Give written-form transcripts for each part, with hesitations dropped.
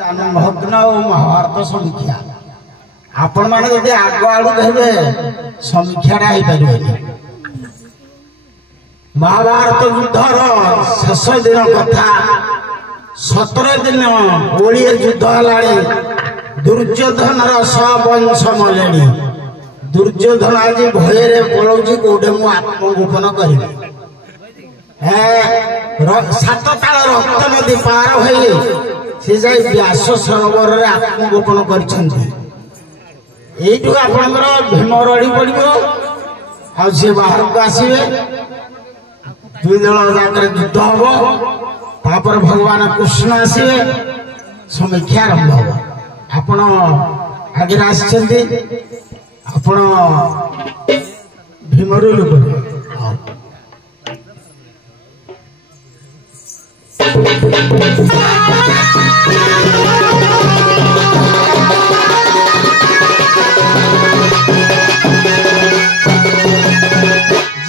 महत्न और महाभारत समीक्षा आपण मैंने जब आग आड़ू देवे समीक्षाटा हो पारे। महाभारत युद्धर शेष दिन कथा 17 दिन ओडिया युद्ध है। दुर्योधन वंश मले दुर्योधन आज भयर पलाऊँ कौटे मु आत्मगोपन करी 7 ताल रक्त नदी पार हो सी जाए व्यास सरोवर में आत्मगोपन कर भीम रड़ी पड़ो सी बाहर को आसवे 2 दल जाकर युद्ध हम तापर भगवान कृष्ण आसवे समीक्षा आरंभ हम। आपण आगे आपण भीम रोल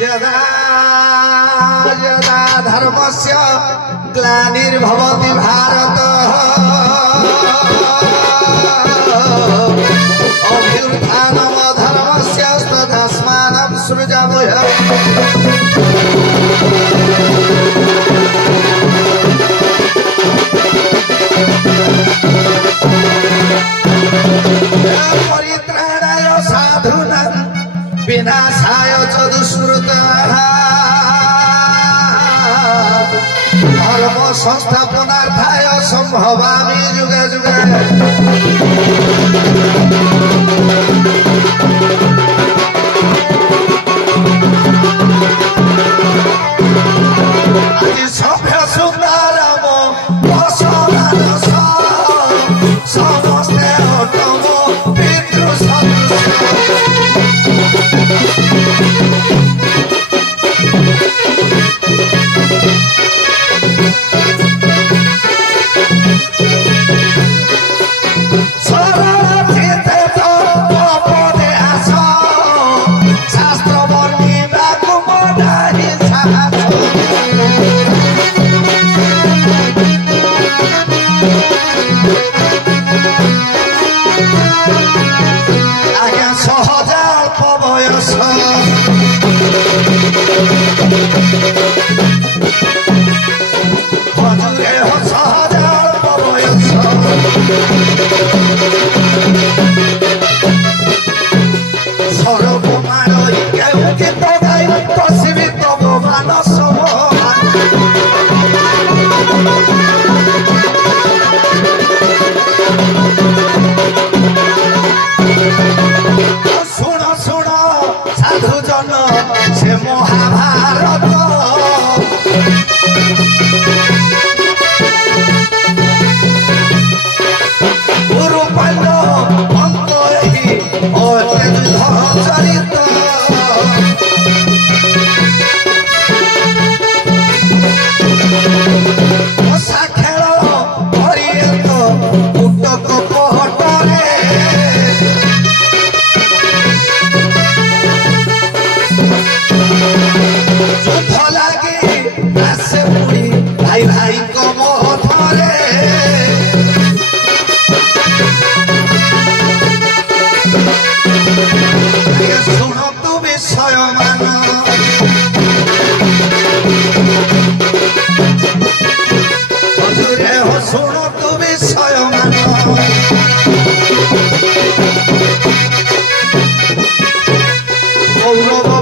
यदा यदा धर्मस्य ग्लानिर्भवति भारत अभ्युत्थानम धर्मस्य तदास्मानं सृजामः। परित्राणाय साधूनां विनाशाय च दुष्कृताः धर्म संस्थापनार्थाय संभवामि युगे युगे। আজি সভ্য সুন্দরম বসবাস সমস্তে অটম পিতৃ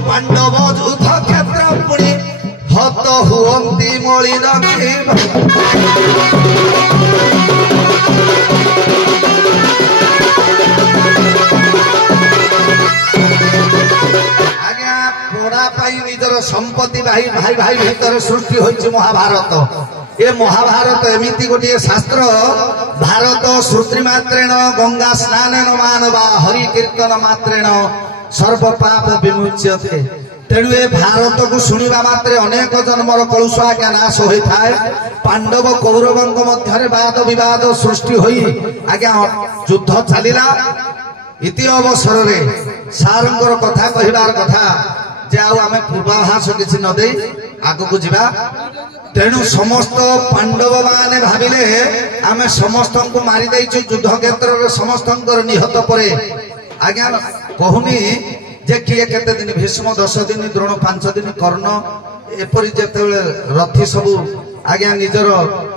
पांडव युद्ध क्षेत्र पुणी हत हुअन्ति मलिन आज्ञा पड़ा निजर संपत्ति भाई भाई भाई भीतर सृष्टि होइछि महाभारत। ये महाभारत एमिति गोटे शास्त्र भारत श्रुति मात्रेण गंगा स्नानेन मानवा हरि कीर्तन मात्रेण सर्व पाप विमुच्यते। तेणु ए भारत को शुणा मात्रे अनेक जन्मर कलुष आज्ञा नाश होता है। पांडव कौरव मध्य वाद विवाद सृष्टि होई आज्ञा युद्ध चलला। इति अवसर रे सारंगर कथा कहिबार कथा जे आमे पूर्वाभास किसी न दे आगु जीवा तेणु समस्त पांडव माने भाविले आमे समस्त को मारी देइछु युद्ध क्षेत्र रे समस्त निहत परे आज्ञा कहूनी जे किए केते दिन भीष्म 10 दिन द्रोण 5 दिन कर्ण एपरि जेतेबेले रथी सबु आज्ञा निजर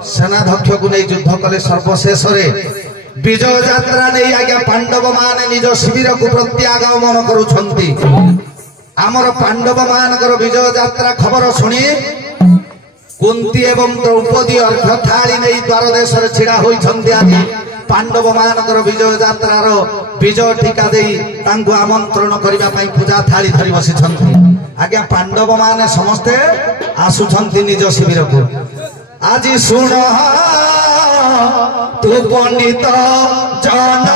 सेनाध्यक्ष को नहीं युद्ध कले सर्वशेष रे विजय यात्रा नहीं आज्ञा पांडव माने निज शिविर को प्रत्यागमन करुछंती आमर पांडव मानकर विजय यात्रा खबर सुनी कुंती एवं द्रौपदी अर्घ्य थाली नहीं द्वार देश छिड़ा होइछंती आज पांडव मानकर विजय यात्रार विजय टीका देई तांको आमंत्रण करिबा पई पूजा थाली धरि बसिछंती आज्ञा पांडव माने समस्ते आसुछंती निज शिविर को आज सुन तू पंडित जन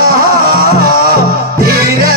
धीरे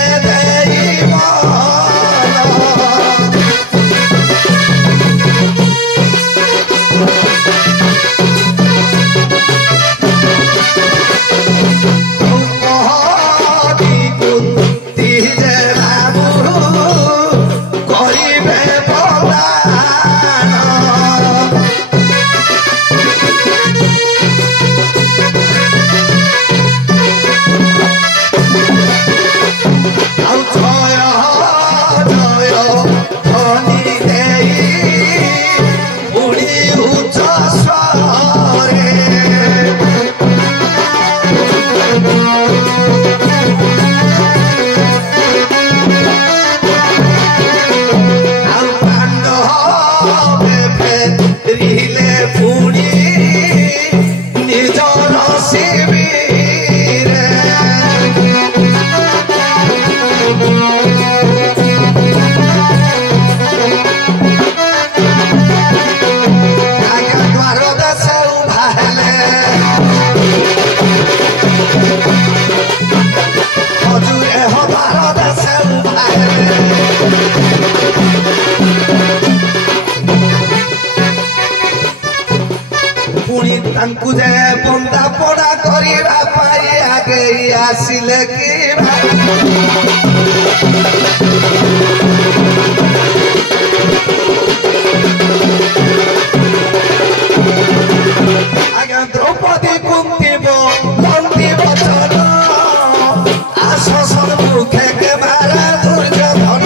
बंदा पड़ा करिबा पाई आगे आसिले कि आगे द्रौपदी कुंती बंदी वचन आसन मुखे के मारा दुर्योधन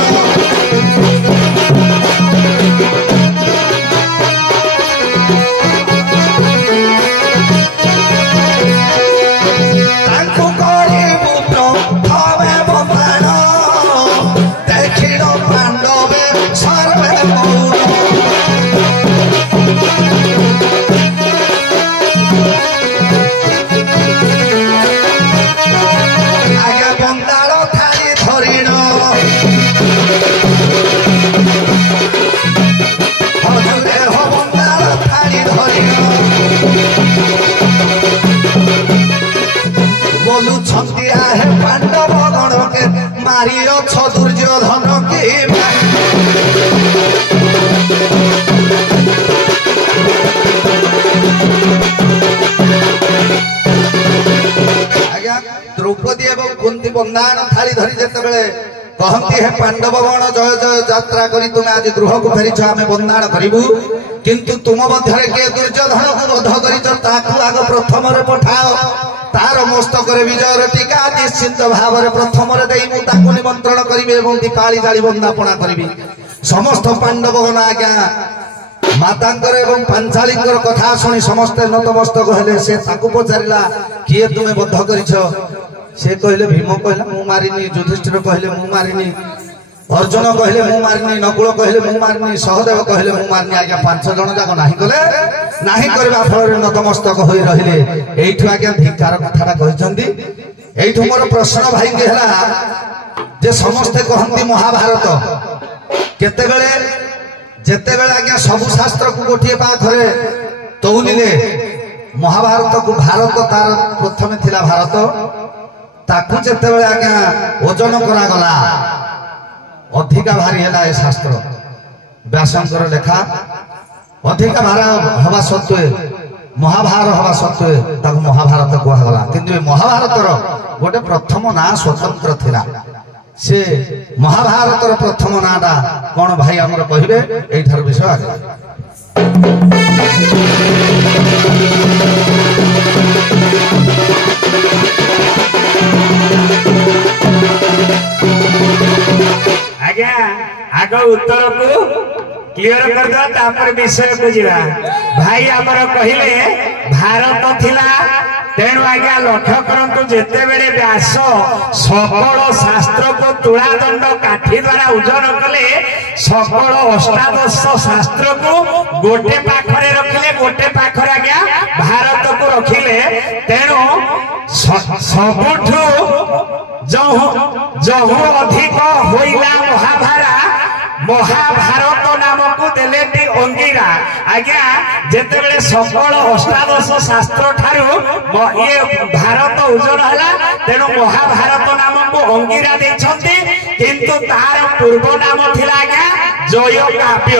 है पांडव गण के मारी छ दुर्योधन के आज्ञा द्रौपदी एवं कुंती बंदान थाली धरी जेतेबेले कहती है पांडव गण जय जय यात्रा करी तुम आज गृह को फेरी आमे बंदान करिबु किंतु तुम मध्य के दुर्योधन को वध करिछ ताकू आग प्रथम रे पठाओ तार मस्तक विजय टीका निश्चित भाव में प्रथम निमंत्रण करी दीपाली जाली बंदापना करी समस्त पांडवगण आज्ञा मातांकर एवं पांचाली कथा शुणी समस्ते नतमस्तक हेले से पचारा किए तुम्हें बद्ध कर से कहले भीम कहला मु मारिनी युधिष्ठिर कहले मु मारिनी अर्जुन कहले मु मारिनी नकुल कहले मु मारिनी सहदेव कहले मु मारिनी आज्ञा 5 जन जाक नाही कले नाही करबा फल नतमस्तक होई रहिले एठु आज्ञा धिकार कथाटा कहिसंती एठु मोर प्रश्न भाई के हला जे समस्त कहंती महाभारत केतेबेले जेतेबेले आज्ञा सब शास्त्र को गोटिए पाखरे तौलिले महाभारत को भारत तार प्रथमे थिला भारत ताकू जेतेबेले आज्ञा ओजन करा गला अधिका भारी है ए शास्त्र व्यासंकर लेखा अधिका भार हवा सत्वे महाभार हवा सत्वे महाभारत कहगला किंतु महाभारतर गोटे प्रथम ना स्वतंत्र थिला से महाभारत प्रथम नाटा कौन भाई आमर कहे ये विषय आगे आज्ञा आग उत्तर को क्लियर कर दो विषय को जीवा भाई आमर कहले भारत थिला तेणु आज्ञा लक्ष्य करंतु जेते बेले व्यास सकल शास्त्र को तुलादंड काठी द्वारा ओजन कले सकल अष्टादश शास्त्र को गोटे पाखरे रखिले गोटे पाखरे आज्ञा भारत को रखिले तेणु सबुठु जहु अधिक होइला महाभारत नामक देले अंगीरा आज्ञा जेते बेले सकल अष्टादश शास्त्र ठारू ये भारत ओजन हला तेणु महाभारत नामक अंगीरा देछंती किंतु तार पूर्व नाम थिला आज्ञा जय काव्य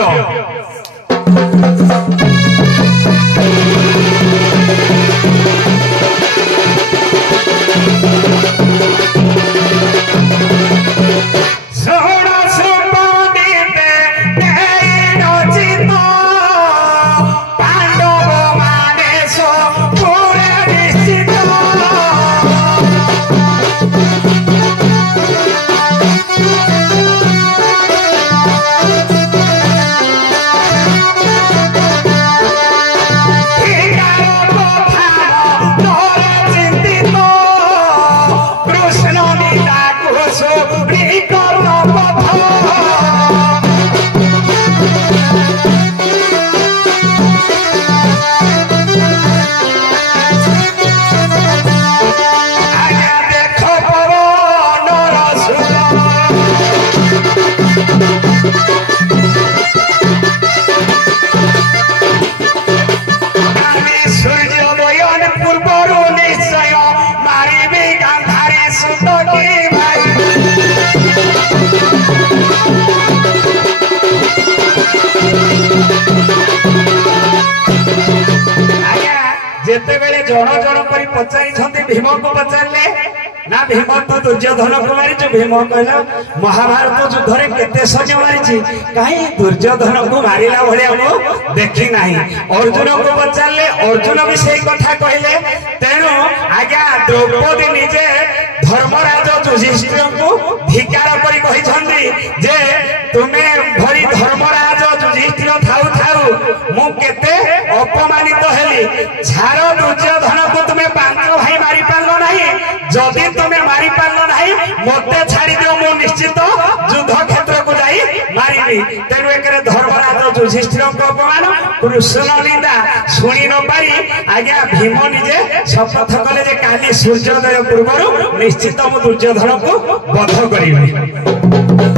जेतेबेले जण जण करी पचारि भीम को पचारे ना भीम तो दुर्योधन को मारी भीम कहला महाभारत युद्ध रे केते सैन्य मारी कहीं दुर्योधन को मारिला भलिया मु देखी नाही अर्जुन को पचारे अर्जुन भी सही कथा कहले तेणु आज्ञा द्रौपदी निजे धर्मराज युधिष्ठिर को धिकार करी कहिसंती जे तुमे भरी धर्मराज युधिष्ठिर थाउ थाउ मु केते अपमानित हेली झार दुर्योधन को तुम्हें पांच भाई मारी पारल नहीं जदि तुम्हें मारी पारल नहीं मते छाड़ी दियो मु निश्चित युद्ध क्षेत्र को जाई मारिबी तेणु एक धर्मराज युधिष्ठिर को अपमान कृष्ण निंदा शुणी न पाई आज्ञा भीम निजे शपथ कले जे काली सूर्योदय पूर्व निश्चित मु दुर्योधन को बध करिबी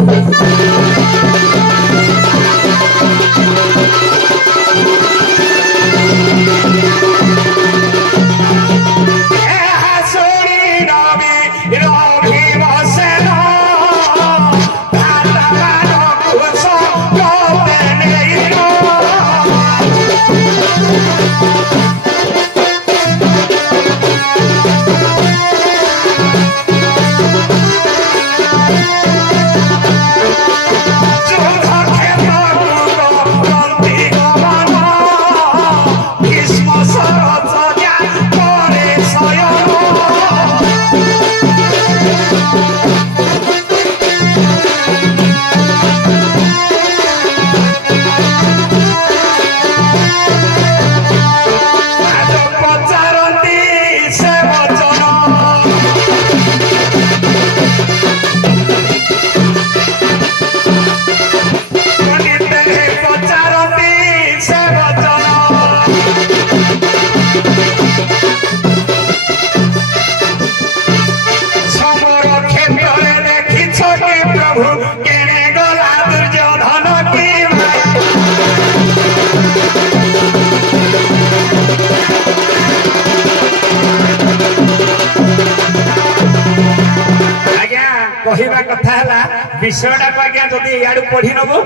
कहवा कथा विषयटा को आज्ञा जदि इाड़ू पढ़ी नबु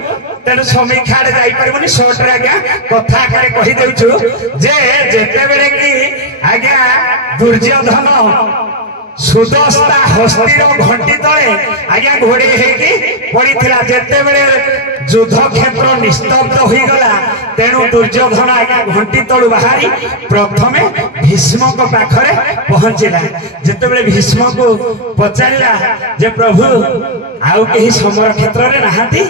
तेणु समीक्षा जापरबनी सर्ट आज्ञा कथा आकार कहीदेचु जे जेते बेले कि आज्ञा दुर्योधन सुदस्ता हस्तीर घंटी तले आज्ञा घोड़े पड़ी जिते बड़े युद्ध क्षेत्र निस्तब्ध हो गला तेणु दुर्योधन आज्ञा घंटी तलु बाहरी प्रथम भीष्म को पाखरे पहुंचला जिते बड़े भीष्म को पचारा जे प्रभु आउ कहीं समर क्षेत्र में नहांती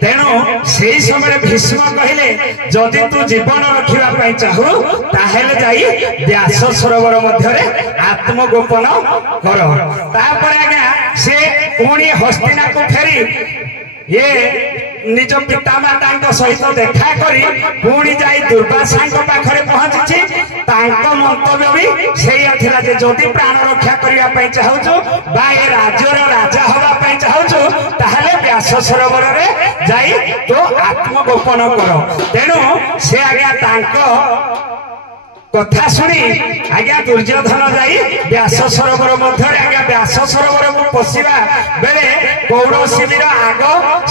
तेणु से समय भीष्म कहले जदि तू जीवन रखा चाहू ताहेले जाई व्यास सरोवर मध्य आत्मगोपन कर तापर आज्ञा से पुणी हस्तिना को फेरी ये निज पिता माता सहित देखा करी पुणी जाई दुर्वासा पाखरे पहुंची मंतव्य भी से जदि प्राण रक्षा करने चाहूँ बा ये राज्यर राजा हवाई चाहूँ ताहले व्यास सरोवर में जाई तो आत्मगोपन कर तेणु से आज्ञा कथा शुणी आज्ञा दुर्योधन जाई व्यास सरोवर मध्य आज्ञा व्यास सरोवर को पशिबा बेले कौरव शिविर आग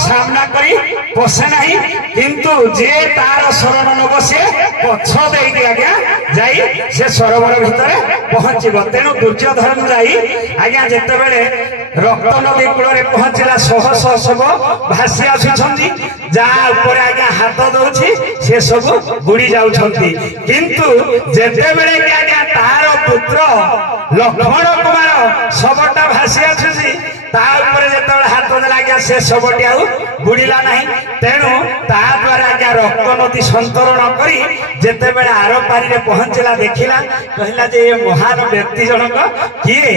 सामना करी पशे नहीं किंतु जे तार शरण नब सी पछ दे आज्ञा जाई से सरोवर भितर पहुंचब तेणु दुर्योधन जाई आज्ञा जिते बड़े रक्त नदी कूल पहुंचला शह शह सब भासी आसुंच जहाँ ऊपर आज्ञा हाथ दौची से सब बुड़ी जाउछंती किंतु जेते बेले कि आज्ञा तार पुत्र लक्ष्मण कुमार शवटा भासी आसुची तापर जो हाथ देला आज्ञा से शवटी आउ बुड़िला नहीं तेणु ता द्वारा आज्ञा रक्त नदी संतरण करी जेते बेले आर पारी रे पहुंचला देखिला कहला जे ये महान व्यक्ति जनक किए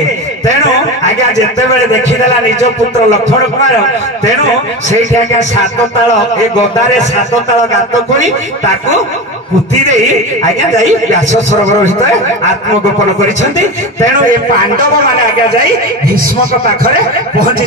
तेणु आज्ञा जेते बेले देखिदेला निज पुत्र लक्ष्मण कुमार तेणु सेठी आज्ञा सात ताल ए गदारे सात ताल गात खोली ताकू पुती दे आज्ञा जाई व्यास सरोवर भितर आत्मगोपन करिसेंती तेणु ए पांडव माने आज्ञा जाई भीष्म को पाखरे पहुंची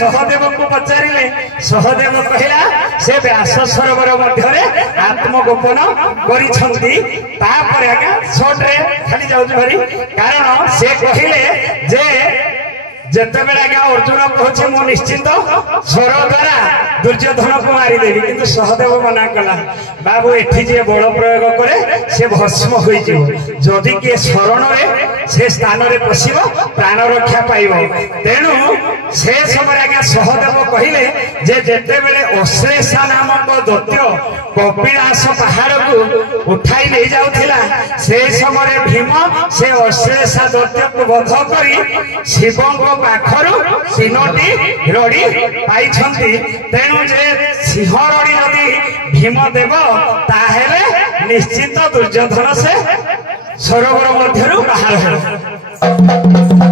सहदेव को पचारे सहदेव कहला से व्यास सरोवर मध्य आत्मगोपन कर खाली जाऊँ भारी कारण से कहले जे जिते बेले आज्ञा अर्जुन कहूँ मु निश्चिंत स्वर द्वारा दुर्योधन को मारिदेवी किंतु सहदेव मना कला बाबू एठी जे बल प्रयोग करे से भस्म हो जदि किए शरण से स्थान में पशिब प्राण रक्षा पाइब तेणु से समय आज्ञा सहदेव कहले जे जेते बेले अश्लेषा नामक दैत्य कपिलास पहाड़ को उठाई नहीं जाउथिला से समय भीम से अश्लेषा दैत्य को वध करी शिवଙ୍କ पाखरु सिनोटी रड़ी पाई तेणु जे सिंह रड़ी यदि भीम देव ताहेले निश्चित दुर्योधन से सरोवर मध्यरु बाहर हो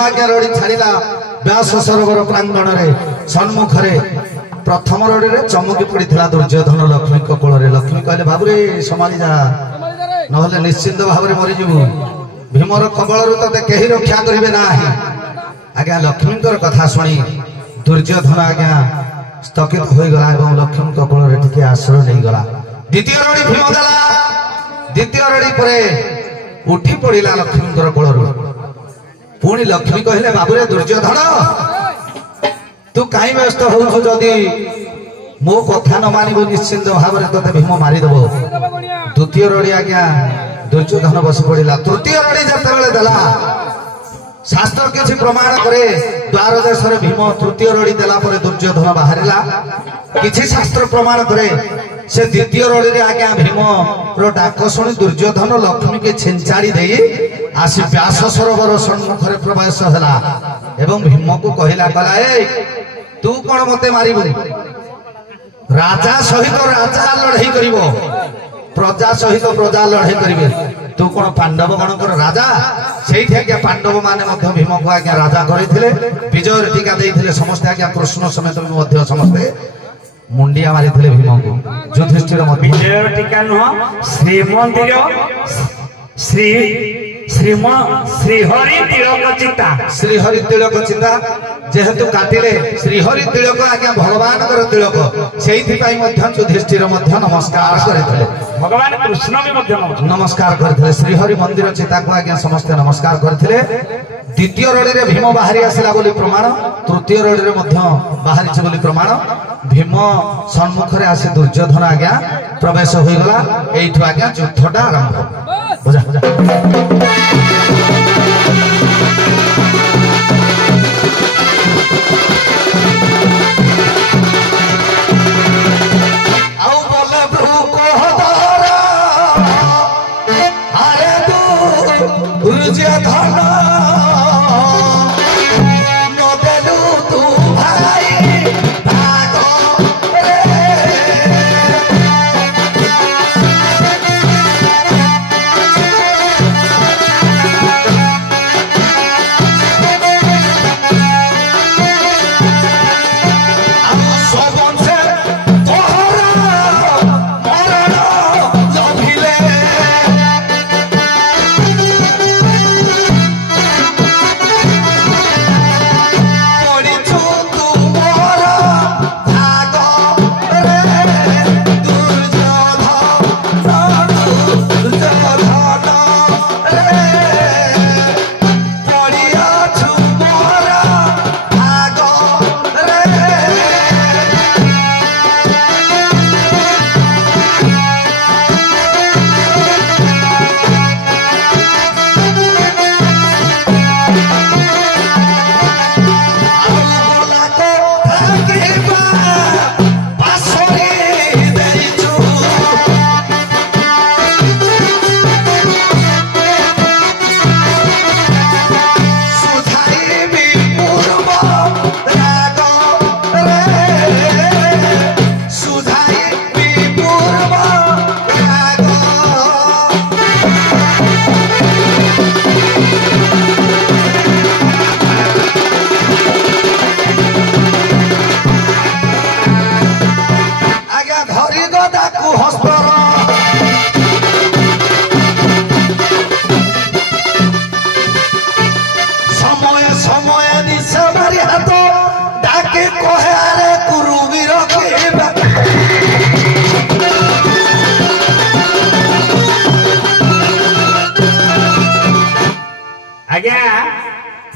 आज्ञा रड़ी छाड़ा व्यास सरोवर प्रांगण रे सम्मुखरे प्रथम रड़ी रे चमकी पड़ा दुर्योधन लक्ष्मी कोल लक्ष्मी कहले बाबूरे समाली जा नहले निश्चिंत भाव में मरीजु भीमर कबल ते कहीं रक्षा करेंगे ना आज्ञा लक्ष्मी कथा शुणी दुर्योधन आज्ञा स्थगित हो गला लक्ष्मी कबल टे आश्रय नहीं गला द्वितीय रड़ी भीम गला द्वितीय रड़ी पर उठी पड़ा लक्ष्मी कोल पुणी लक्ष्मी कहले बाबूरे दुर्योधन तू कहीं व्यस्त हो जदि मो कथा न मानव निश्चिंत भाव में ते भीम मारिदेव द्वितीय रड़ी आज्ञा दुर्योधन बस पड़ा तृतीय रड़ी जिते देला शास्त्र किसी प्रमाण करे द्वार देश भीम तृतीय रड़ी देला दुर्योधन बाहरिला किसी शास्त्र प्रमाण करे से द्वितीय रड़ी रे आज्ञा भीम रो डाक शुणी दुर्योधन लक्ष्मी के छिंचाड़ी दे आसी व्यास सरोवर सम्मुखरे प्रवेश होला एवं भीम को कहला कला ए तू कौन मते मारिबु राजा सहित राजा लड़ाई करिवो प्रजा सहित प्रजा लड़ाई करेंगे तू कौन पांडव गणकर राजा से पांडव माने भीम को आज्ञा राजा करते विजय टीका देते समस्ते आज्ञा कृष्ण समेत समस्ते मुंडिया मारी भीम को युधिष्ठिर विजय टीका नुह श्रीमंदिर श्रीहरि तिलक चिता श्रीहरि तिलक चिता जेहेतु काटिले श्रीहरि तिलक आज्ञा भगवान तिलक से युधिष्ठिर नमस्कार करते भगवान कृष्ण भी नमस्कार करते श्रीहरि मंदिर चिता को आज्ञा समस्ते नमस्कार करते द्वितीय रड़ी रे भीम बाहरी आसला बोली प्रमाण तृतीय रड़ी रे बाहरी बोली प्रमाण भीम सम्मुखरे आसी दुर्योधन आज्ञा प्रवेश हो गला एठू आज्ञा युद्धटा आरंभ बुझा बुझा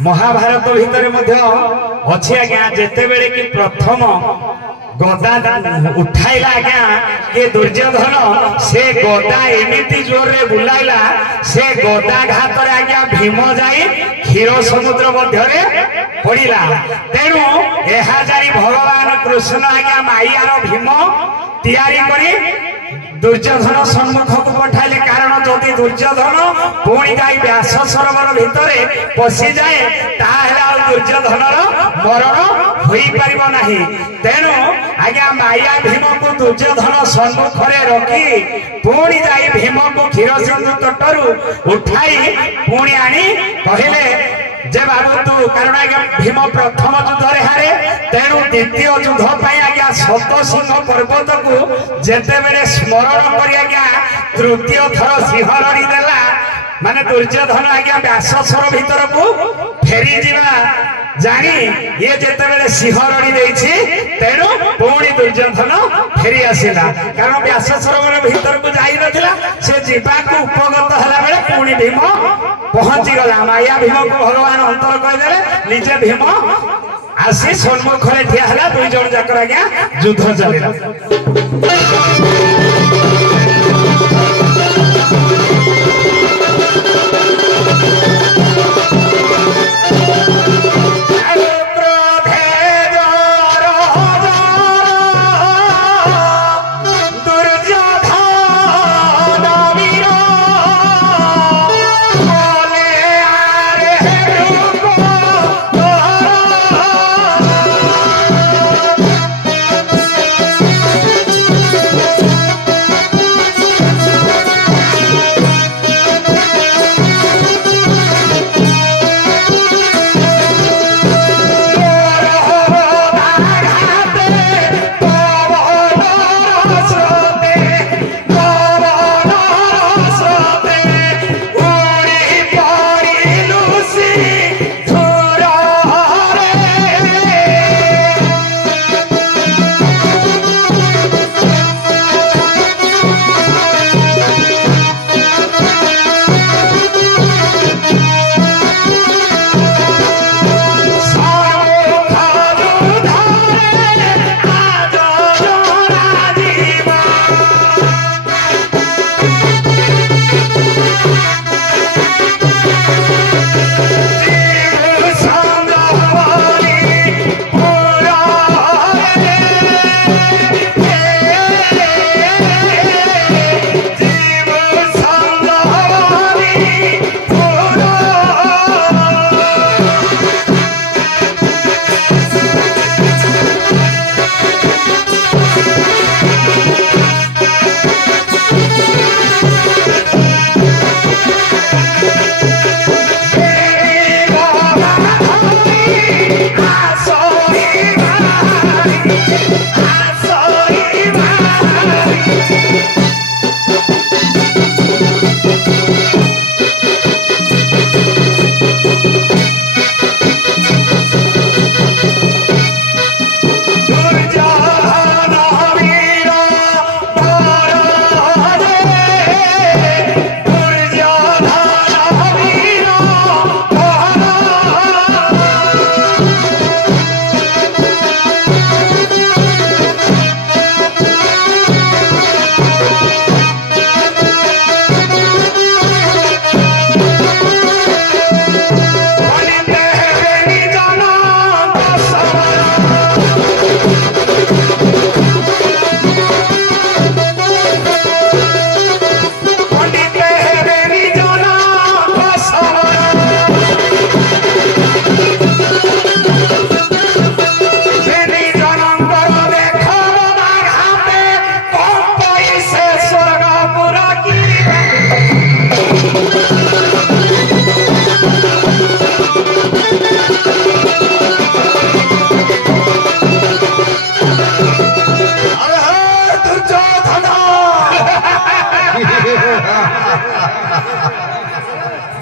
महाभारत भितर अच्छी आज्ञा जेते बेले कि प्रथम गदा उठाइला आज्ञा के दुर्योधन से गदा एमिति जोर रे बुलाइला से गदा घात रे आज्ञा भीम जाई क्षीर समुद्र मध्य रे पड़िला तेणु एहा जारी भगवान कृष्ण आज्ञा माइयार भीम तैयारी करी दुर्योधन सम्मुख को पठाइले कारण जदि दुर्योधन पुणी जाई व्यास सरोवर भितर पशि जाए ताहेला दुर्योधन मरण होई परिबो नाही तेणु आज्ञा माया भीम को दुर्योधन सम्मुख रे रखी पुणी जाई भीम को क्षीर सिंधु तटरू उठाई पुणी आनी कहले जे बाबू तू कारण आज्ञा भीम प्रथम युद्ध रे हारे तेणु द्वितीय युद्ध पाई आज्ञा सतसिंह पर्वत को जेते बेले स्मरण करी आज्ञा तृतीय थर सिंह लड़ी देला माने दुर्योधन आज्ञा व्यासस्वर भीतर को फेरी जीवा जानी ये जेते बेले सिंह लड़ी देछि तेणु पुणी दुर्योधन फेरी आसिला कारण व्यासस्वर भीतर को जाई नथिला से जीवा को उपगत हला बेले पुणी भीम पहुंची गला माया भीम को भगवान अंतर कह देले निजे भीम आसी सम्मुख रे ठिया हला दुई जण जाकर आज्ञा युद्ध चलिला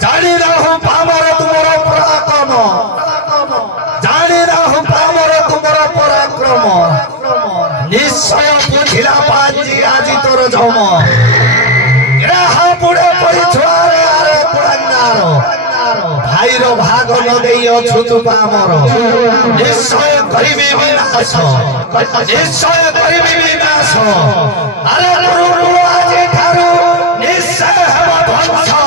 जानी रहूं पामर तुमरो पराक्रम जानी रहूं पामर तुमरो पराक्रम निश्चय बुझिला पाजी आजी तोर जम ग्राह बुड़े पड़ी छुआरे आरे कुड़ंगारो भाईर भाग न देई अछु तु पामर निश्चय करिबे विनाश निश्चय करिबे विनाश अरे गुरु आजी ठारू निश्चय हब ध्वंस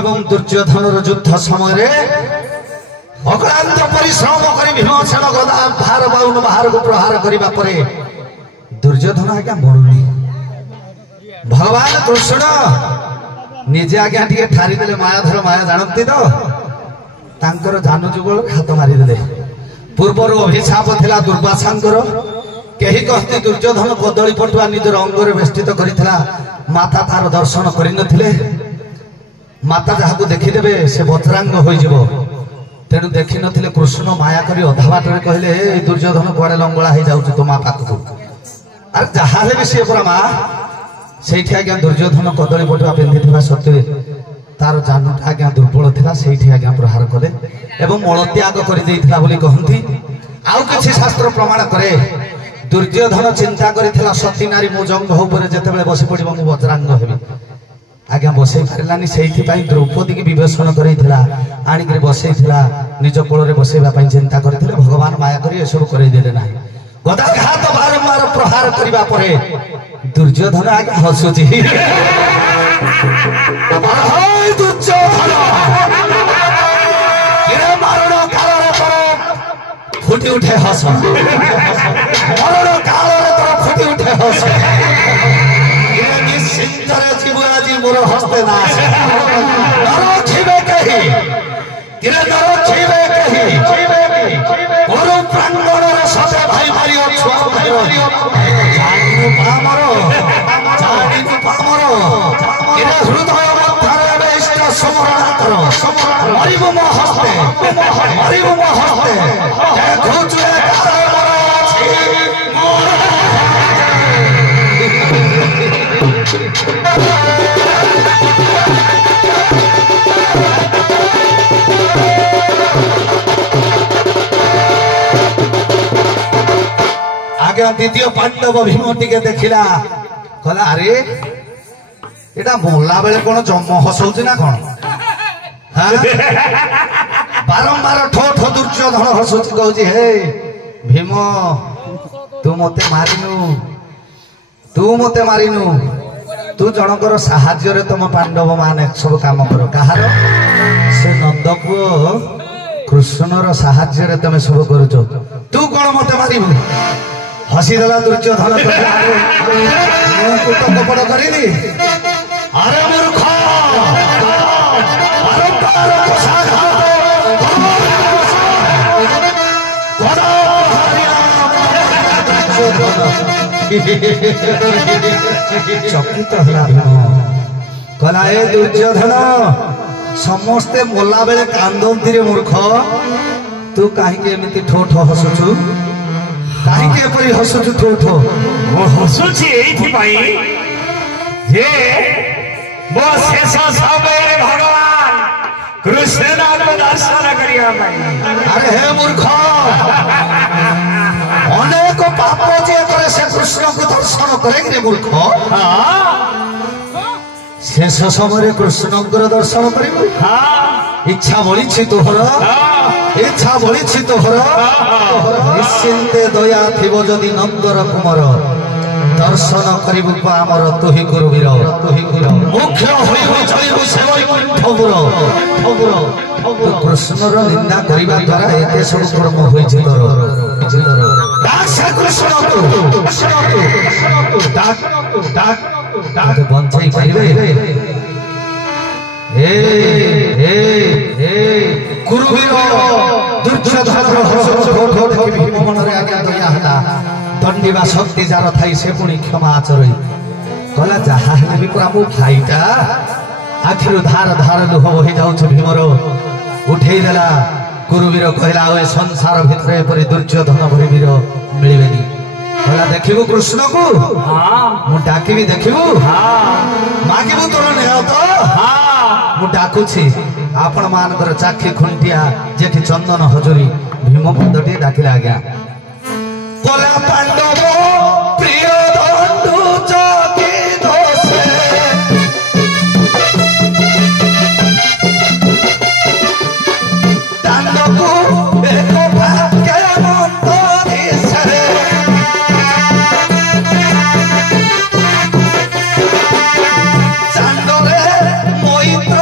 এবং দুর্যোধনের যুদ্ধ সময়ে অক্লান্ত পরিশ্রম করে ভীমসেন গদা ভার বাউন বাহারକୁ প্রহার করিবা পরে দুর্যোধন আজ্ঞা মরুনি ভগবান কৃষ্ণ নিজে আজ্ঞা টিকে ঠারি দেলে মায়াধর মায়া জানନ୍ତି তো ତାଙ୍କର ଜାନୁ ଯୁଗଳ ହାତ ମାରିଦେଲେ ପୂର୍ବରୁ ଅଭିଶାପ ଥିଲା ଦୁର୍ବାସାଙ୍କର କେହି କହନ୍ତି ଦୁର୍ଯୋଧନ କଦଳୀ ପଟୁଆ ନିଜର ଅଙ୍ଗରେ ବେଷ୍ଟିତ କରିଥିଲା ମାତା ତାର ଦର୍ଶନ କରିନଥିଲେ ମାତା ଯାହାକୁ ଦେଖିଦେବେ ସେ ବଜ୍ରାଙ୍ଗ ହୋଇଯିବ ତେଣୁ ଦେଖିନଥିଲେ କୃଷ୍ଣ ମାୟା କରି ଅଧା ବାଟରେ କହିଲେ ଏ ଦୁର୍ଯୋଧନ କୁଆଡେ ଲଙ୍ଗଳା ହେଇଯାଉଛି ତୋ ମା ପାଖକୁ ଆରେ ଯାହା ହେଲେ ବି ସିଏ ପରା ମା ସେଇଠି ଆଜ୍ଞା ଦୁର୍ଯୋଧନ କଦଳୀ ପଟୁଆ ପିନ୍ଧିଥିବା ସତ୍ତ୍ୱେ तार जानूटा आज्ञा दुर्बल था से आज्ञा प्रहार कले एवं मलत्याग करदेइथिला बोली कहंती आउ किछि शास्त्र प्रमाण करे दुर्योधन चिंता करिथिला सती नारी मो जंग उपरे जेतेबेले बसी पडिबो मु वज्रांग हेबी आज्ञा बसई पारिलानी सेइथि पई द्रौपदी की विवेचन करैथिला आनी करे बसैथिला निज कोल रे बसैबा पई चिंता करथिले भगवान माया करी ए सब करै देले नाही गदाघात बारंबार प्रहार करिबा परे दुर्योधन आज्ञा हसुची फुटी उठे हस मरण काल फुटी उठे हस निश्चिंतरे जीव आज मोर हस्ते ना कही मोर प्रांगण सते भाई भाई छुआ हृदय मरिबो मो हस्ते आगे द्वितीय पांडव भीम टिके देखिला कहला अरे एटा मोला बेले कोन जम हसौची ना कोन बारंबार ठो ठो दुर्योधन हसुची कहूची हे भीम तू मते मारिनु तू जनकर साहाय्य रे तुम पांडव माने सब काम कर कहार से नंदपुओ कृष्णर साहाय्य रे तुम सब करूछ तू कोन मते मारिबु हसी देला दुर्योधन मु तो कपड़ करिली अरे मूर्ख चकित कला ए दुर्योधन समस्ते मोला बेले कांदंती रे मूर्ख तू काहे एमिति ठो ठो हसुछु काहे एपरि हसुछु ठो ठो वो हसुछि एथि पई जे वो शेष समय भगवान कृष्ण को दर्शन करिया पई अरे हे मूर्ख अनेक पाप जे करे से कृष्ण को दर्शन करे रे मूर्ख शेष समय कृष्ण को दर्शन करिबु इच्छा बळी छि तोहर इच्छा बळी छि तोहर निश्चिंते दया थिबो जदि नंदर कुमार दर्शन करिबु आमर तुहि गुरुवीर मुख्य होई जइबु सेवई ठबुर कृष्णर निंदा करिबा द्वारा एते सब कर्म होई जितर दास कृष्ण डाक बंचाई पाइबे ए गुरुवीर दुर्योधन भीम मनरे आज्ञा दया हला दंडीवा शक्ति जार थाई से पुणी क्षमा आचरई कला जहा हेले भी पुरा मो भाईटा आखिर धार धार लुह बहि जाउछ भीमर उठेई देला गुरुवीर कहला ओए संसार भितरे परि दुर्योधन भरि वीर मिलिबेनी कहला देखिबु कृष्ण को हां मु डाकिबी देखिबु हां मागिबु तोर नेह तो हां मु डाकुछि आपण मानकर चाखी खुंटिया जेठी चंदन हजरी भीम पदटी डाकिला आज्ञा कोला पांडव प्रिय दंडु चकी दोसे दानकु एको भाग्य मंत दिसे चांदरे मैत्र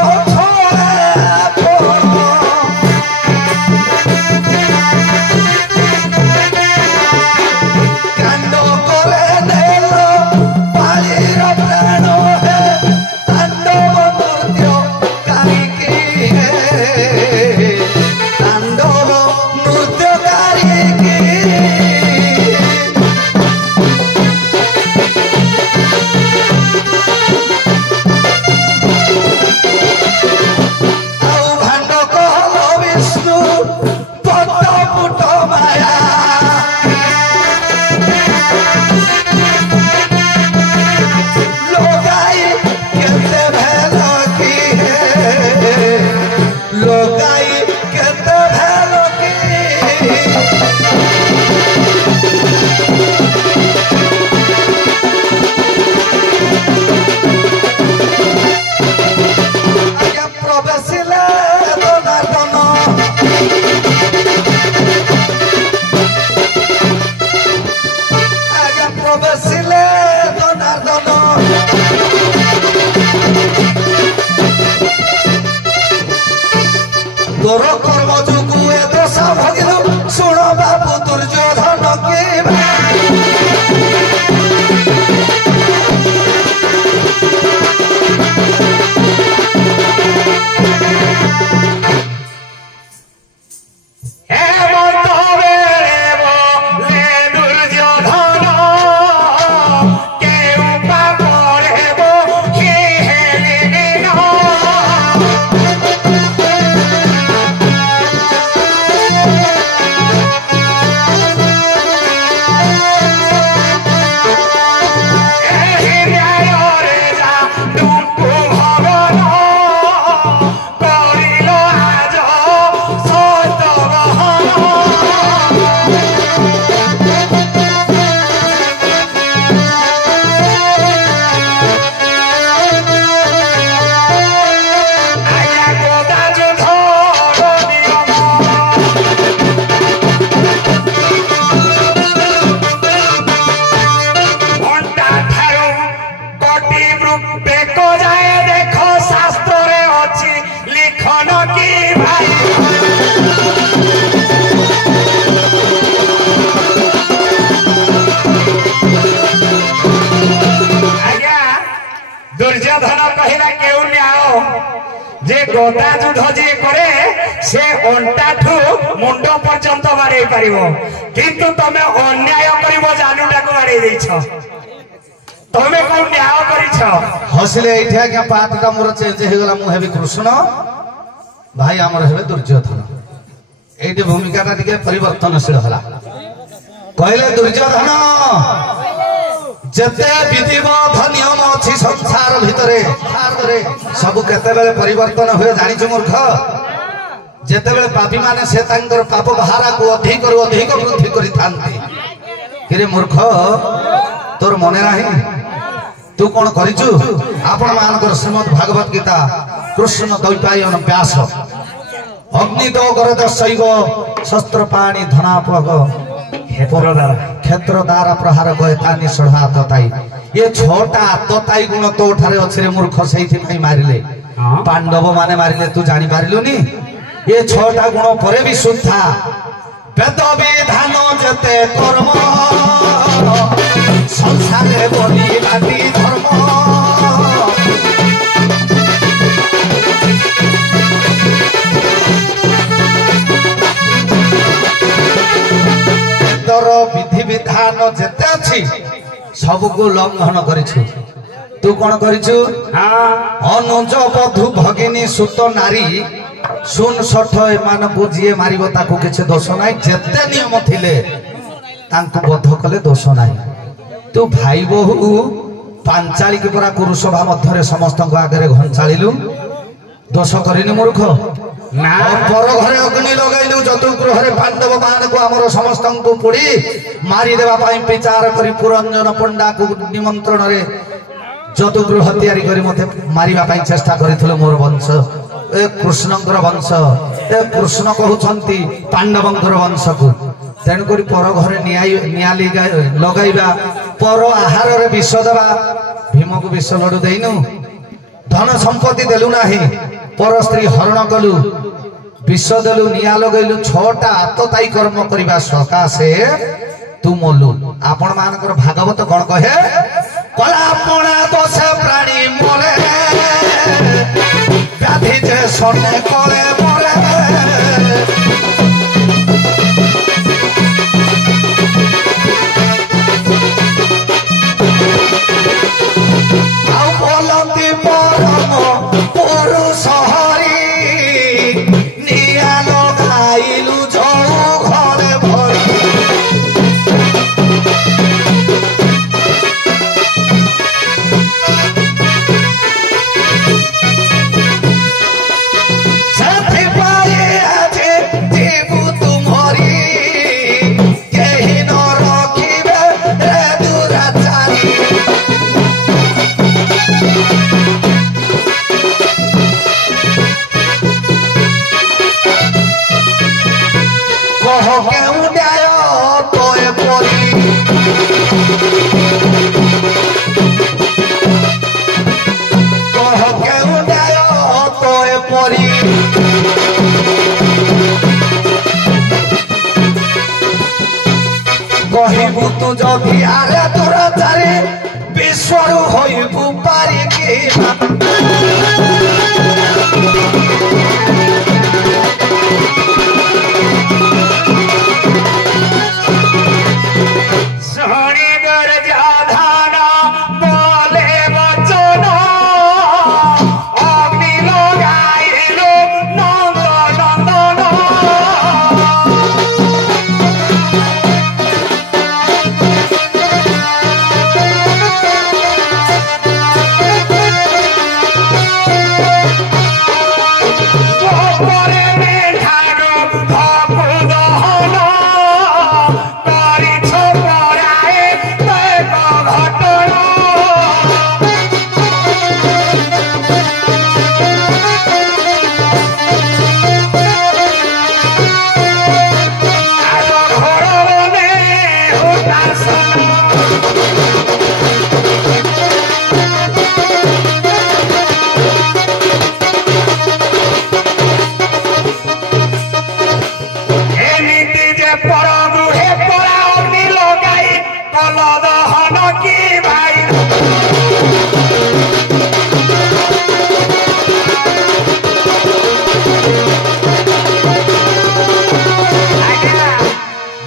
तोर कर्म जोगु ए दशा भगिलु शुण बाबू दुर्योधन के दुर्योधन कहला केउ न्याय जे गदा युद्ध जे करे से अंटा ठू मुंड पर्यंत मारे पारिबो किंतु तमे अन्याय करिवो जानुटा को मारे दैछ तमे को न्याय करिछ हसले एठा के पातटा मोर चेंज हे गला मु हेबी कृष्ण भाई हमर हेबे दुर्योधन एठी भूमिकाटा टिके परिवर्तनशील हला कहले दुर्योधन जते विधिवत नियम अछि संसार भितरे सब केते बेले परिवर्तन हुए जानिछ मूर्ख जते बेले पापी माने से तांकर पाप भारा को अधिक वृद्धि करि थांती किरे मूर्ख तोर मने नाही तू कोन करिछु आपण मानकर श्रीमद् भागवत गीता कृष्ण द्वैपायन व्यास अग्नि दो गरद शैव शस्त्र पाणी धनापग क्षेत्र द्वारा प्रहार गयतानी सढ़ा तताई ये छोटा तताई गुण तो ठारे अच्छे मूर्ख से मारिले पांडव माने मारिले तू जानी पारिलुनी ये छोटा गुण परे भी शुद्धा वेद विधान जते कर्म संसारे बलि बाटी धर्म विधि विधान जेते अछि सबको लंघन करिछु तू कोन करिछु अनुज बधु भगिनी सुत नारी सुन सठ एमान बुझिए मारिबो ताको किछ दोष नाही जेते नियम थिले तांको बध कले दोष नाही तू भाई बहु पांचाली के परा कुरुसभा मध्यरे समस्त को आगे घंचालिलु दोष करिनि मूर्ख ना पर घरे अग्नि लगाइलु चतुर्गृह पांडव मान को आमर समस्त को पोड़ी मारी देवा पाई विचार करी पुरंजन पंडा को निमंत्रण रे चतुर्गृह तैयारी करी मते मारिबा पाई चेष्टा करिथलो मोर वंश ए कृष्णंकर वंश ए कृष्ण कहउछंती पांडवंकर वंश को तेन करी पर घरे नियाली लगाइबा पर आहार रे विष देबा भीम को विष लडू देइनु धन संपत्ति देलु नाही पर स्त्री हरण कलु विष देलु निया लगैलु छोटा आतताई कर्म करिबा सकाशे तू मोलु आपण मानकर भागवत कोन कहे कला पुणा दोष प्राणी मरे व्याधि जे सने कोले मरे आउ बोलती परम पुरुष যদি আরে তোরা চারে বিশ্বরু হইব পারি কি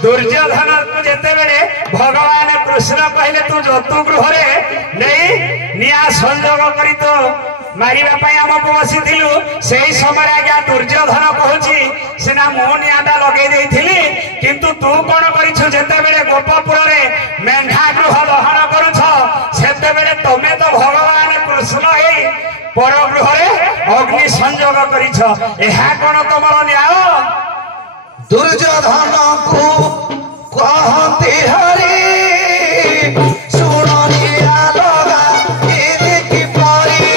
दुर्योधन को जेते बेले भगवान कृष्ण कहले तू जतु गृह नहीं निया संयोग करी तो मारिबा पई हमको बसिथिलु सेही समय आज्ञा दुर्योधन कहूची सिना मो नियाटा लगे देइथिली किंतु तू कोन करिछु जेते बेले गोपपुर रे मेंढा गृह दहन करूछ सेते बेले तमे तो भगवान कृष्ण हे पर गृह रे अग्नि संयोग करिछ एहा कोन तमरो न्याय दुर्योधन को कहते हरि सुनिया लगा देखी पारी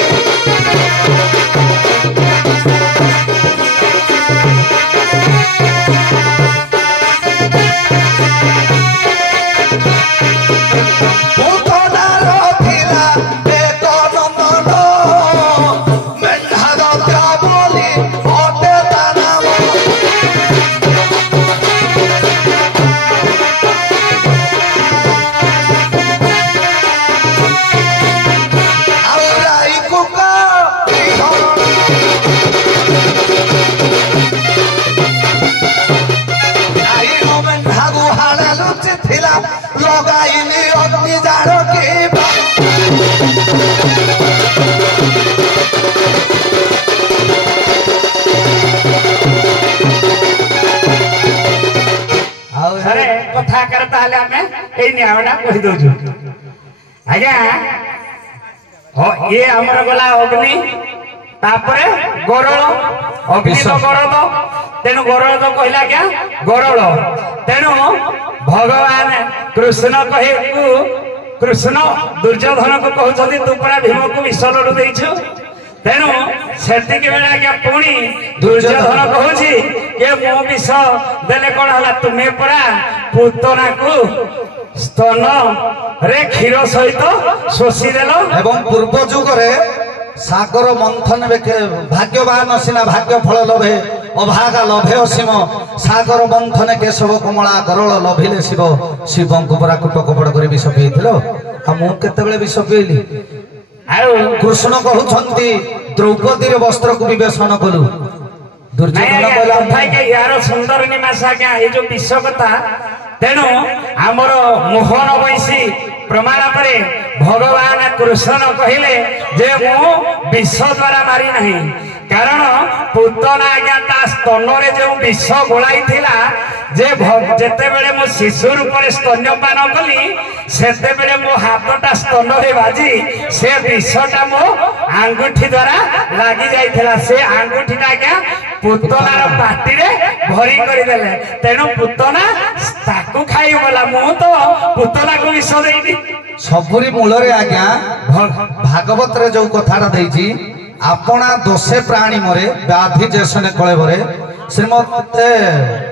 पुतनार थिला एक नंदन मेंढा दत्या बोली ओटे तानाम लगाइली अग्नि जाड़ के अरे कथा करता हले हमें ए न्यायडा कहि दोजु आज्ञा हो ये हमर गला अग्नि तापरे गरल अग्नि तो गरल तेनु गरल तो कहला क्या गरल तेनु भगवान कृष्ण कहे कृष्ण दुर्योधन को कहते तू परा भीम को विष लड़ू देछु तेणु सेतिक बेले आज्ञा पुणी दुर्योधन कहूची के मो विष देले कौन है तुम्हें परा पुतना को स्तन रे क्षीर सहित शोषी देल एवं पूर्व जुग रे सागर मंथन भाग्यवान सिना भाग्य फल लभे अभागा लभे असीम सागर मंथन केशव कमला गरल लभिले शिव शिव को परा कुट कपड़ कर विष पीथिलो आ मु केतेबेले विष पीली कृष्ण कहउछंती द्रौपदी रे वस्त्र को विवेचन करू दुर्योधन कहला यार सुंदर निमासा क्या ये जो विष कथा तेणु आमर मोहन वैशी प्रमाण पर भगवान कृष्ण कहले जे मु विष द्वारा मारी नहीं कारण पुतना आज्ञा ता स्तन रे जो विष गोलाई थिला जे जेते बेले मो शिशु रूप रे स्तन्यपान कली सेते बेले मो हाथटा स्तन रे बाजी से विषटा मो आंगुठी द्वारा लागी जाइथिला से आंगुठीटा आज्ञा पुतनार पाटी रे भरी करि देले तेनु पुतना ताकू खाई बोला मु तो पुतना को विष देइनी सबुरी मूल रे आज्ञा भागवत रे जो कथाटा देइची आपना दोषे प्राणी मरे व्याधि जेसने कलेबरे श्रीमते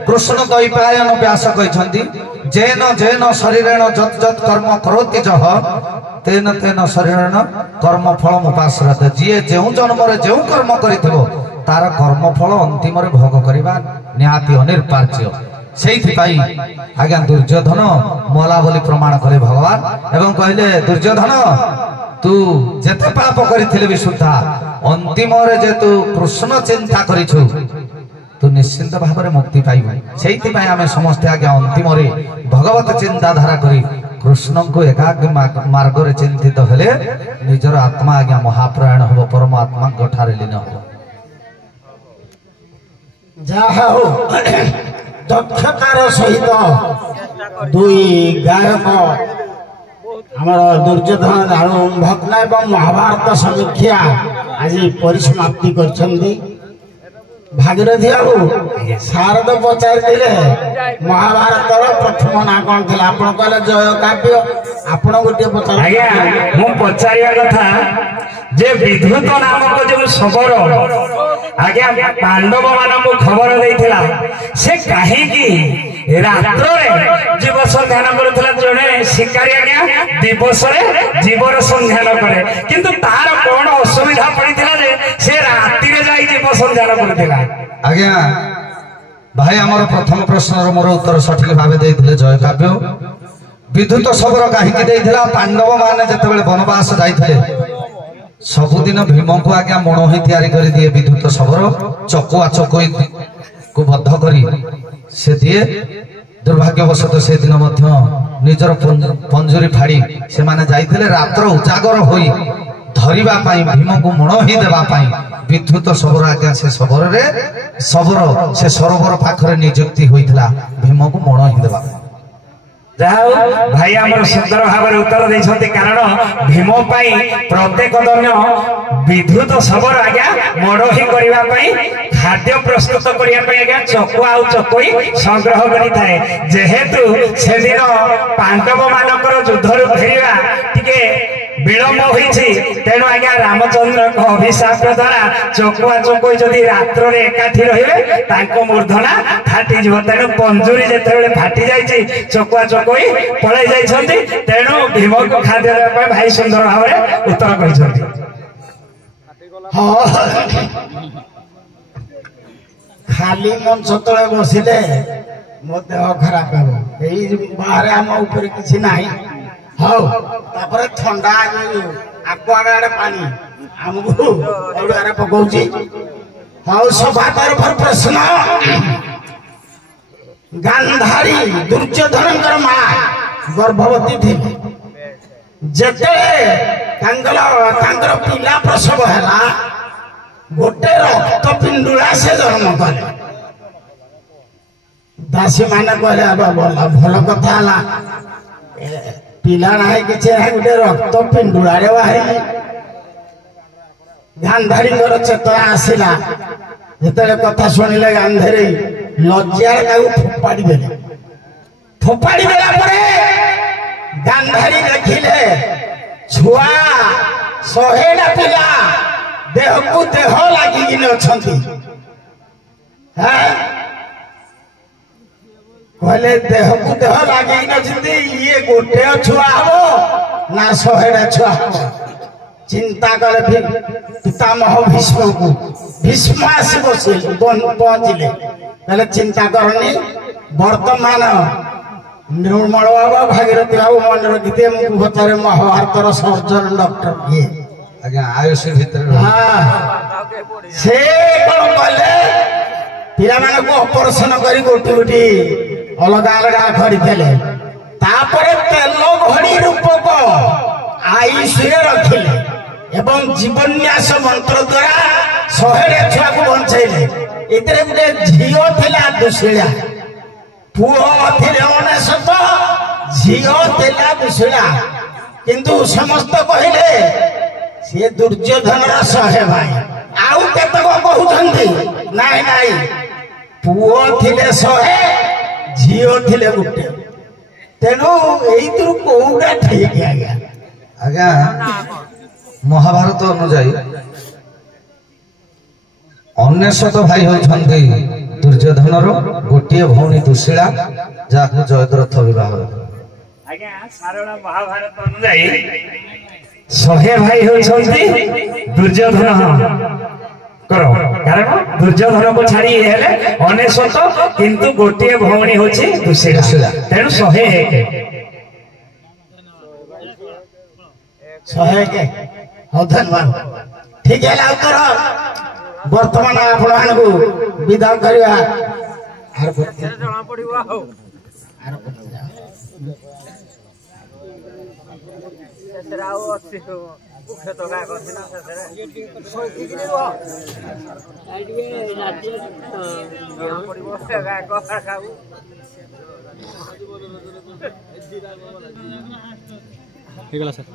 कृष्ण द्वैपायन व्यास कहते जेन जेन शरीरेण जत जत कर्म करोति जह तेन तेन शरीरेण कर्म फल उपाश्रत जी जो जन्म जो कर्म करिथिबो तार कर्म फल अंतिम भोग करवा निहाती अनिर्पार्य সেইপাই আজ্ঞা দুর্যোধন মলা বলি প্রমাণ কলে ভগবান এবং কহিলে দুর্যোধন তু যেতে পাপ করিଥିଲେ ବି ସୁଦ୍ଧା ଅନ୍ତିମରେ ଯେ ତୁ କୃଷ୍ଣ ଚିନ୍ତା କରିଛୁ ତୁ ନିଶ୍ଚିନ୍ତ ଭାବରେ ମୁକ୍ତି ପାଇବୁ। ସେଇଥିପାଇଁ ଆମେ ସମସ୍ତେ ଆଜ୍ଞା ଅନ୍ତିମରେ ଭଗବତ ଚିନ୍ତାଧାରା କରି କୃଷ୍ଣଙ୍କୁ ଏକାଗ୍ର ମାର୍ଗରେ ଚିନ୍ତିତ ହେଲେ ନିଜର ଆତ୍ମା ଆଜ୍ଞା ମହାପ୍ରାଣ ହେବ, ପରମାତ୍ମାଙ୍କ ଠାରେ ଲୀନ ହେବ। ଯାହା ହଉ ଦକ୍ଷତାର ସହିତ ଦୁଇ ଗାୟକ ଆମର ଦୁର୍ଯ୍ୟୋଧନ ଦାରୁ ଭଗ୍ନ ଏବଂ ମହାଭାରତ ସମୀକ୍ଷା ଆଜି ପରିସମାପ୍ତି କରିଛନ୍ତି। ଭାଗୀରଥୀ ବାବୁ ଶାରଦ ପଚାରିଥିଲେ ମହାଭାରତର ପ୍ରଥମ ନାଁ କଣ ଥିଲା? ଆପଣ କହିଲେ ଜୟ କାବ୍ୟ। ଆପଣ ଗୋଟିଏ ପଚାର। ଆଜ୍ଞା ମୁଁ ପଚାରିବା କଥା ଯେ ବିଧୂତ ନାମକ ଯେଉଁ ଶବର ଆଜ୍ଞା ପାଣ୍ଡବ ମାନଙ୍କୁ ଖବର ଦେଇଥିଲା ସେ କାହିଁକି ରାତ୍ରରେ ଜୀବ ସନ୍ଧାନ କରୁଥିଲା? ଜଣେ ଶିକାରୀ ଆଜ୍ଞା ଦିବସରେ ଜୀବର ସନ୍ଧାନ କରେ, କିନ୍ତୁ ତାର କଣ ଅସୁବିଧା ପଡିଥିଲା ଯେ ସେ ରାତିରେ ଯାଇ ଜୀବ ସନ୍ଧାନ କରୁଥିଲା? ଆଜ୍ଞା ଭାଇ ଆମର ପ୍ରଥମ ପ୍ରଶ୍ନର ମୋର ଉତ୍ତର ସଠିକ ଭାବେ ଦେଇଥିଲେ ଜୟ କାବ୍ୟ। ବିଦ୍ୟୁତ ଶବର କାହିଁକି ଦେଇଥିଲା? ପାଣ୍ଡବ ମାନେ ଯେତେବେଳେ ବନବାସ ଯାଇଥିଲେ ସବୁଦିନ ଭୀମଙ୍କୁ ଆଜ୍ଞା ମଣ ହିଁ ତିଆରି କରି ଦିଏ ବିଦ୍ୟୁତ ଶବର, ଚକୁଆ ଚକୋଇ କୁ ବଦ୍ଧ କରି ସେ ଦିଏ। ଦୁର୍ଭାଗ୍ୟବଶତଃ ସେଦିନ ମଧ୍ୟ ନିଜର ପଞ୍ଜୁରୀ ଫାଡ଼ି ସେମାନେ ଯାଇଥିଲେ ରାତ୍ର ଉଜାଗର ହୋଇ ଧରିବା ପାଇଁ ଭୀମକୁ ମଣ ହିଁ ଦେବା ପାଇଁ ବିଦ୍ୟୁତ ଶବର ଆଜ୍ଞା ସେ ସରୋବର ପାଖରେ ନିଯୁକ୍ତି ହୋଇଥିଲା ଭୀମକୁ ମଣ ହିଁ ଦେବା ପାଇଁ। ଯାହା ହଉ ଭାଇ ଆମର ସୁନ୍ଦର ଭାବରେ ଉତ୍ତର ଦେଇଛନ୍ତି, କାରଣ ଭୀମ ପାଇଁ ପ୍ରତ୍ୟେକ ଦିନ ବିଦ୍ୟୁତ ଶବର ଆଜ୍ଞା ମଡହି କରିବା ପାଇଁ ଖାଦ୍ୟ ପ୍ରସ୍ତୁତ କରିବା ପାଇଁ ଆଜ୍ଞା ଚକୁଆ ଆଉ ଚକୋଇ ସଂଗ୍ରହ କରିଥାଏ। ଯେହେତୁ ସେଦିନ ପାଣ୍ଡବ ମାନଙ୍କର ଯୁଦ୍ଧରୁ ଫେରିବା ଟିକେ ବିଳମ୍ବ ହୋଇଛି, ତେଣୁ ଆଜ୍ଞା ରାମଚନ୍ଦ୍ରଙ୍କ ଅଭିଶାପ ଦ୍ୱାରା ଚକୁଆ ଚକୋଇ ଯଦି ରାତ୍ରରେ ଏକାଠି ରହିବେ ତାଙ୍କ ମୂର୍ଧନା ଫାଟିଯିବ। ତେଣୁ ପଞ୍ଜୁରୀ ଯେତେବେଳେ ଫାଟି ଯାଇଛି ଚକୁଆ ଚକୋଇ ପଳେଇ ଯାଇଛନ୍ତି, ତେଣୁ ଭୀମକୁ ଖାଦ୍ୟ ଦେବା ପାଇଁ ଭାଇ ସୁନ୍ଦର ଭାବରେ ଉତ୍ତର କହିଛନ୍ତି। ଖାଲି ମଞ୍ଚ ତଳେ ବସିଲେ ମୋ ଦେହ ଖରାପ ହେବ। ଏଇ ବାହାରେ ଆମ ଉପରେ କିଛି ନାହିଁ। ହଉ ତାପରେ ଥଣ୍ଡା ଆକୁଆଗାଡେ ପାଣି ଆମକୁ ଅଡୁଆରେ ପକଉଛି। ହଉ ସଭା ତରଫରୁ ପ୍ରଶ୍ନ। ଗାନ୍ଧାରୀ ଦୁର୍ଯ୍ୟୋଧନଙ୍କର ମା ଗର୍ଭବତୀ ଥିଲେ। ଯେତେବେଳେ ତାଙ୍କର ପିଲା ପ୍ରସବ ହେଲା ଗୋଟେ ରକ୍ତ ପିଣ୍ଡୁଳା ସେ ଜନ୍ମ କଲେ। ଦାସୀ ମାନେ କହିଲେ ଭଲ କଥା ହେଲା, ପିଲା ନାହିଁ କିଛି ନାହିଁ, ଗୋଟେ ରକ୍ତ ପିଣ୍ଡୁଳାରେ ବାହାରିଲେ। ଗାନ୍ଧାରୀଙ୍କର ଚେତନା ଆସିଲା। ଯେତେବେଳେ କଥା ଶୁଣିଲେ ଗାନ୍ଧାରୀ ଲଜ୍ଜାରେ ତାକୁ ଫୋପାଡ଼ି ଦେଲେ। ଫୋପାଡ଼ି ଦେଲା ପରେ ଗାନ୍ଧାରୀ ଦେଖିଲେ ଛୁଆ 100ଟା ପିଲା ଦେହକୁ ଦେହ ଲାଗିକିନି ଅଛନ୍ତି। କହିଲେ ଦେହକୁ ଦେହ ଲାଗିକିନି ଅଛନ୍ତି, ଇଏ ଗୋଟେ ଛୁଆ ହବ ନା 100ଟା ଛୁଆ ହବ? ଚିନ୍ତା କଲେ ପିତାମହ ଭୀଷ୍ମକୁ। ଭୀଷ୍ମ ଆସି ପହଞ୍ଚିଲେ, କହିଲେ ଚିନ୍ତା କରନି, ବର୍ତ୍ତମାନ ନିର୍ମଳ ବାବୁ ଭାଗୀରଥୀ ବାବୁ ମନେ ରଖିଥିବେ ମୁଁ ପଚାରେ ମହାଭାରତର ସର୍ଜନ ଡକ୍ଟର କିଏ? ଆଜ୍ଞା ଆୟୁଷ ଭିତରେ ସେ କଣ କଲେ ପିଲାମାନଙ୍କୁ ଅପରେସନ କରି ଗୋଟି ଗୋଟି ଅଲଗା ଅଲଗା କରିଥିଲେ। ତାପରେ ତେଲ ଘଡ଼ି ରୂପକ ଆୟୁଷରେ ରଖିଲେ ଏବଂ ଜୀବନ୍ୟାସ ମନ୍ତ୍ର ଦ୍ୱାରା 100ଟା ଛୁଆକୁ ବଞ୍ଚେଇଲେ। ଏଥିରେ ଗୋଟେ ଝିଅ ଥିଲା ଦୁଶିଳା, ପୁଅ ଥିଲେ 99, ଝିଅ ଥିଲା ଦୁଶିଳା। କିନ୍ତୁ ସମସ୍ତେ କହିଲେ ସିଏ ଦୁର୍ଯ୍ୟୋଧନର 100 ଭାଇ। ଆଉ କେତେକ କହୁଛନ୍ତି ନାଇଁ ନାଇଁ ପୁଅ ଥିଲେ 100, ଝିଅ ଥିଲେ ଗୋଟେ। ତେଣୁ ଏଇଥିରୁ କୋଉଟା ଠିକ? ଆଜ୍ଞା ମହାଭାରତ ଅନୁଯାୟୀ 99 ଭାଇ ହେଉଛନ୍ତି ଦୁର୍ଯ୍ୟୋଧନର, ଗୋଟିଏ ଭଉଣୀ ଦୁଶୀଳା ଯାହାକୁ ଜୟଦ୍ରଥ ବିବାହ। ଆଜ୍ଞା ସାରଳା ମହାଭାରତ ଅନୁଯାୟୀ 100 ଭାଇ ହେଉଛନ୍ତି ଦୁର୍ଯ୍ୟୋଧନ, कर कारण दुर्योधन को छाड़ी हेले 99 किंतु गोटे भौणी होची दुशीला तेणु 101 हौ धन्यवाद ठीक है उत्तर वर्तमान आपण को विदा करवा जना पड़िबा हो सेराओ अछि खेत गा करछि ना सेरे सोई ठीक रे हो आइडिए नाचे जना पड़िबो गा कर खाऊ ठीक है सर।